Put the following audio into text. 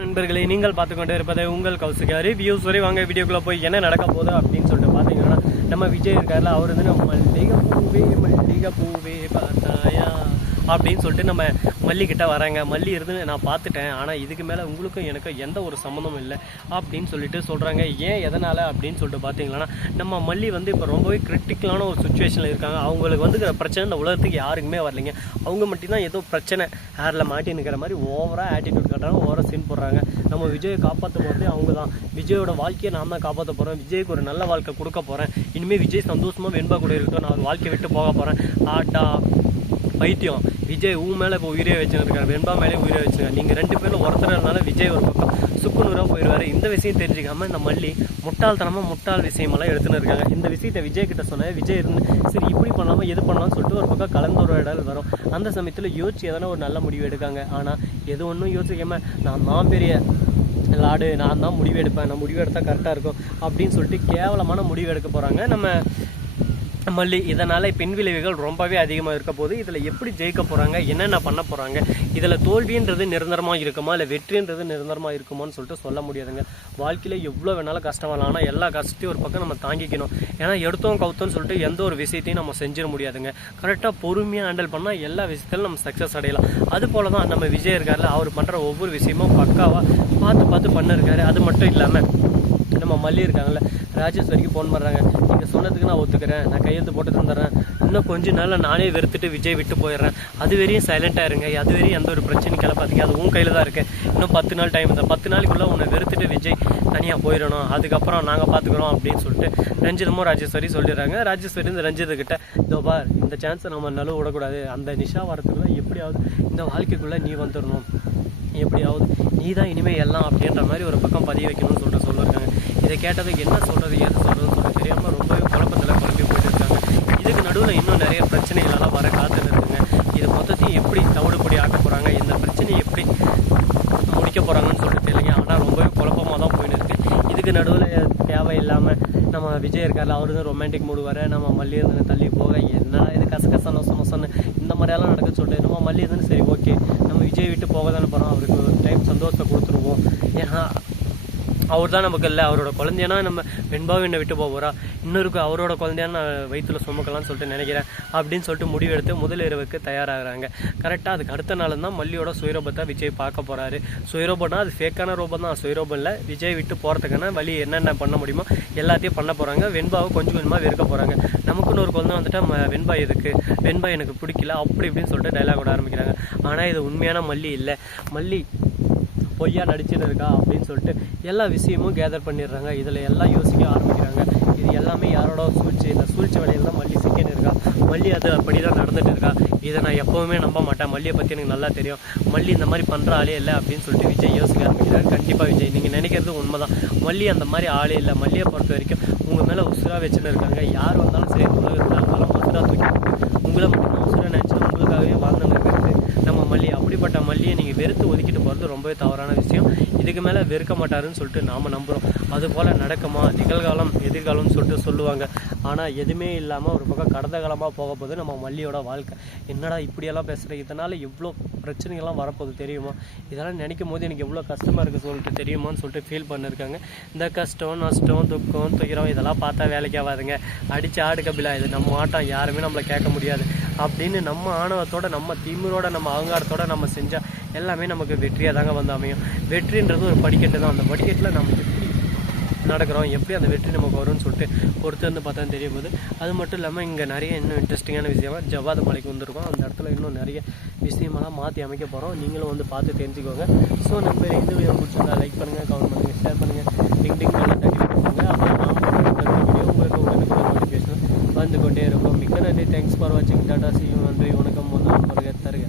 நண்பர்களே, நீங்கள் பார்த்து கொண்டு இருப்பதை உங்கள் கௌசிகா ரிவ்யூஸ். வரை வாங்க வீடியோக்குள்ளே போய் என்ன நடக்க போகுது அப்படின்னு சொல்லிட்டு பார்த்தீங்கன்னா, நம்ம விஜய் இருக்கார்ல, அவர் வந்து மல்லிகை பூவே பார்த்தாயா அப்படின்னு சொல்லிட்டு நம்ம மல்லிகிட்ட வராங்க. மல்லி இருந்து நான் பார்த்துட்டேன், ஆனால் இதுக்கு மேலே உங்களுக்கும் எனக்கும் எந்த ஒரு சம்மந்தமும் இல்லை அப்படின்னு சொல்லிட்டு சொல்கிறாங்க. ஏன் எதனால் அப்படின்னு சொல்லிட்டு பார்த்தீங்கன்னா, நம்ம மல்லி வந்து இப்போ ரொம்பவே கிரிட்டிக்கலான ஒரு சுச்சுவேஷனில் இருக்காங்க. அவங்களுக்கு வந்து பிரச்சனை இந்த உலகத்துக்கு யாருக்குமே வரலைங்க. அவங்க மட்டும்தான் ஏதோ பிரச்சனை ஹேரில் மாட்டி நிற்கிற மாதிரி ஓவராக ஆட்டிடியூட் காட்டுறாங்க, ஓவராக சீன் போடுறாங்க. நம்ம விஜயை காப்பாற்ற போகிறது அவங்க தான். விஜயோட வாழ்க்கையை நான் தான் காப்பாற்ற போகிறேன், விஜய்க்கு ஒரு நல்ல வாழ்க்கை கொடுக்க போகிறேன், இனிமேல் விஜய் சந்தோஷமாக வெண்பா கூட இருக்கட்டும், நான் ஒரு வாழ்க்கையை விட்டு போக போகிறேன். ஆட்டா பைத்தியம், விஜய் மேலே இப்போ உயிரே வச்சுருக்காரு, வெண்பா மேலே உயிரே வச்சுருக்காரு. நீங்கள் ரெண்டு பேரும் ஒருத்தரனால விஜய் ஒரு பக்கம் சுக்குநூறாக போயிடுவார். இந்த விஷயம் தெரிஞ்சுக்காமல் இந்த மல்லி முட்டாள் விஷயமெல்லாம் எடுத்துன்னு இருக்காங்க. இந்த விஷயத்தை விஜய் கிட்ட சொன்னால் விஜய் இருந்து சரி இப்படி பண்ணாமல் எது பண்ணலாம்னு சொல்லிட்டு ஒரு பக்கம் கலந்துரையாடல் வரும். அந்த சமயத்தில் யோசிச்சு எதனா ஒரு நல்ல முடிவு எடுக்காங்க. ஆனால் எது ஒன்றும் யோசிக்காமல் நான் பெரிய லாடு, நான் தான் முடிவு எடுப்பேன், நான் முடிவு எடுத்தால் கரெக்டாக இருக்கும் அப்படின்னு சொல்லிட்டு கேவலமான முடிவு எடுக்க போகிறாங்க நம்ம மல்லி. இதனால் பின்விளைவுகள் ரொம்பவே அதிகமாக இருக்க போது. இதில் எப்படி ஜெயிக்க போகிறாங்க, என்னென்ன பண்ண போகிறாங்க, இதில் தோல்வின்றது நிரந்தரமாக இருக்குமா இல்லை வெற்றின்றது நிரந்தரமாக இருக்குமான்னு சொல்லிட்டு சொல்ல முடியாதுங்க. வாழ்க்கையில் எவ்வளோ வேணாலும் கஷ்டம் வரலாம், ஆனால் எல்லா கஷ்டத்தையும் ஒரு பக்கம் நம்ம தாங்கிக்கணும். ஏன்னா எடுத்தோம் கவுத்தோன்னு சொல்லிட்டு எந்த ஒரு விஷயத்தையும் நம்ம செஞ்சிட முடியாதுங்க. கரெக்டாக பொறுமையாக ஹேண்டில் பண்ணால் எல்லா விஷயத்திலும் நம்ம சக்ஸஸ் அடையலாம். அது போல தான் நம்ம விஜய் இருக்கார்ல, அவர் பண்ணுற ஒவ்வொரு விஷயமும் பக்காவாக பார்த்து பண்ணிருக்காரு. அது மட்டும் இல்லாமல் நம்ம மல்லி இருக்காங்கல்ல, ராஜேஸ்வரிக்கு ஃபோன் பண்ணுறாங்க. நீங்கள் சொன்னதுக்கு நான் ஒத்துக்கிறேன், நான் கையெழுத்து போட்டு தந்துடுறேன், இன்னும் கொஞ்ச நாளில் நானே வெறுத்துட்டு விஜய் விட்டு போயிடுறேன், அது வரையும் சைலண்ட்டாக இருங்க, அது வரையும் எந்த ஒரு பிரச்சனையும் கிளப்பாதீங்க, அது உன் கையில் தான் இருக்குது, இன்னும் 10 நாள் டைம், இந்த 10 நாளைக்குள்ளே உன்னை வெறுத்துட்டு விஜய் தனியாக போயிடணும், அதுக்கப்புறம் நாங்கள் பார்த்துக்குறோம் அப்படின்னு சொல்லிட்டு ரஞ்சிதமும் ராஜேஸ்வரி சொல்லிடுறாங்க. ராஜேஸ்வரி இந்த ரஞ்சிதக்கிட்ட இதோபா இந்த சான்ஸை நம்ம நழுவ விடக்கூடாது, அந்த நிஷா வரத்துக்குள்ள எப்படியாவது இந்த வாழ்க்கைக்குள்ளே நீ வந்துடணும், எப்படியாவது நீ தான் இனிமேல் எல்லாம் அப்படின்ற மாதிரி ஒரு பக்கம் பதிய வைக்கணும்னு சொல்லிட்டு சொல்லியிருக்காங்க. இதை கேட்டதுக்கு என்ன சொல்கிறது ஏது சொல்கிறதுன்னு சொல்லிட்டு தெரியாமல் ரொம்பவே குழப்பத்தில் குழப்பி போயிட்டு இருக்காங்க. இதுக்கு நடுவில் இன்னும் நிறைய பிரச்சனைகளெல்லாம் வர காத்துன்னு இருக்குங்க. இது மொத்தத்தையும் எப்படி தவிடுபடி ஆக்க போகிறாங்க, இந்த பிரச்சனையை எப்படி முடிக்க போகிறாங்கன்னு சொல்லிட்டு தெரியலைங்க. ஆனால் ரொம்பவே குழப்பமாக தான் போயின்னு இருக்குது. இதுக்கு நடுவில் தேவையில்லாமல் நம்ம விஜய் இருக்கார்ல, அவரு தான் ரொமான்டிக் மூடு வர, நம்ம மல்லி இருந்து தள்ளி போக என்ன இது கசகச நொசன்னு இந்த மாதிரியெல்லாம் நடக்க சொல்லிட்டு நம்ம மல்லி இருந்து சரி ஓகே நம்ம விஜய் விட்டு போக தானே போகிறோம், அவருக்கு ஒரு டைம் சந்தோஷத்தை கொடுத்துருவோம், ஏன்னா அவர் தான் நமக்கு இல்லை, அவரோட குழந்தையானா நம்ம வெண்பாவை என்னை விட்டு போகிறா, இன்னொருக்கு அவரோட குழந்தையான நான் வயிற்றில் சுமக்கலாம்னு சொல்லிட்டு நினைக்கிறேன் அப்படின்னு சொல்லிட்டு முடிவெடுத்து முதல் இரவுக்கு தயாராகிறாங்க. கரெக்டாக அதுக்கு அடுத்த நாள் தான் மல்லியோட சுயரூபத்தை விஜய் பார்க்க போகிறாரு. சுயரூபம்னா அது ஃபேக்கான ரூபம் தான், சுயரூபம் இல்லை. விஜய் விட்டு போகிறதுக்கான வழி என்னென்ன பண்ண முடியுமோ எல்லாத்தையும் பண்ண போகிறாங்க. வெண்பாவை கொஞ்சம் கொஞ்சமாக வெறுக்க போகிறாங்க. நமக்குன்னு ஒரு குழந்தை வந்துட்டால் வெண்பா எதுக்கு, வெண்பா எனக்கு பிடிக்கல அப்படி இப்படின்னு சொல்லிட்டு டைலாக் விட ஆரம்பிக்கிறாங்க. ஆனால் இது உண்மையான மல்லி இல்லை, மல்லி பொய்யா நடிச்சுன்னு இருக்கா அப்படின்னு சொல்லிட்டு எல்லா விஷயமும் கேதர் பண்ணிடுறாங்க. இதில் எல்லாம் யோசிக்க ஆரம்பிக்கிறாங்க. இது எல்லாமே யாரோட சூழ்ச்சி, இந்த சூழ்ச்சி வேலையில் தான் மல்லி சிக்கின்னு இருக்கா, மல்லி அது அப்படி தான் நடந்துட்டு இருக்கா, இதை நான் எப்போவுமே நம்ப மாட்டேன், மல்லியை பற்றி எனக்கு நல்லா தெரியும், மல்லி இந்த மாதிரி பண்ணுற ஆளே இல்லை அப்படின்னு சொல்லிட்டு விஜய் யோசிக்க ஆரம்பிக்கிறாரு. கண்டிப்பாக விஜய் நீங்கள் நினைக்கிறது உண்மை தான், மல்லி அந்த மாதிரி ஆளே இல்லை. மல்லியை பொறுத்த வரைக்கும் உங்கள் மேலே உசுராக வச்சுன்னு இருக்காங்க. யார் வந்தாலும் சரி, உலகத்தில் இருந்தாலும் உசுராக தூக்கி உங்களை மட்டும் உசுராக நினச்சிட்டு உங்களுக்காகவே வாழ்ந்துன்னு இருக்கிறது நம்ம மல்லி. அப்படிப்பட்ட மல்லியை நீங்கள் வெறுத்து ஒதுக்கிட்டு போகிறது ரொம்பவே தவறான விஷயம். இதுக்கு மேலே வெறுக்க மாட்டாருன்னு சொல்லிட்டு நாம் நம்புகிறோம். அதுபோல் நடக்குமா, நிகழ்காலம் எதிர்காலம்னு சொல்லிட்டு சொல்லுவாங்க. ஆனால் எதுவுமே இல்லாமல் ஒரு பக்கம் கடந்த காலமாக போக போது நம்ம மல்லியோட வாழ்க்கை. என்னடா இப்படியெல்லாம் பேசுகிற, இதனால் எவ்வளோ பிரச்சனைகள்லாம் வரப்போகுது தெரியுமா, இதெல்லாம் நினைக்கும் போது எனக்கு எவ்வளோ கஷ்டமாக இருக்குது சொல்லிட்டு தெரியுமான்னு சொல்லிட்டு ஃபீல் பண்ணியிருக்காங்க. இந்த கஷ்டம் நஷ்டம் துக்கம் துயரம் இதெல்லாம் பார்த்தா வேலைக்கு ஆகாதுங்க, அடித்து ஆடு கபிலா, இது நம்ம ஆட்டம், யாருமே நம்மளை கேட்க முடியாது அப்படின்னு நம்ம ஆணவத்தோட நம்ம திமிரோட நம்ம அகங்காரத்தோட நம்ம செஞ்சால் எல்லாமே நமக்கு வெற்றியாக தாங்க வந்து அமையும். வெற்றின்றது ஒரு படிக்கட்டு தான், அந்த படிக்கட்டில் நம்ம எப்படி நடக்கிறோம், எப்படி அந்த வெற்றி நமக்கு வரும்னு சொல்லிட்டு பொறுத்து வந்து பார்த்தா தெரியும் போது. அது மட்டும் இல்லாமல் இங்கே நிறைய இன்னும் இன்ட்ரெஸ்டிங்கான விஷயமாக ஜவ்வாது மலைக்கு வந்திருக்கோம். அந்த இடத்துல இன்னும் நிறைய விஷயமெல்லாம் மாற்றி அமைக்க போகிறோம், நீங்களும் வந்து பார்த்து தெரிஞ்சுக்கோங்க. ஸோ நம்ம இந்த வீடியோ பிடிச்சிருந்தா லைக் பண்ணுங்கள், கமெண்ட் பண்ணுங்கள், ஷேர் பண்ணுங்கள், டிங் நல்லா தட்டி பண்ணுங்கள். அப்புறம் நாம் வீடியோ உங்களுக்கு நோட்டிஃபிகேஷன் வந்து கொண்டே இருக்கும். மிக்க நன்றி, தேங்க்ஸ் ஃபார் வாட்சிங், டாடா, சி யூ, நன்றி, வணக்கம், தருக.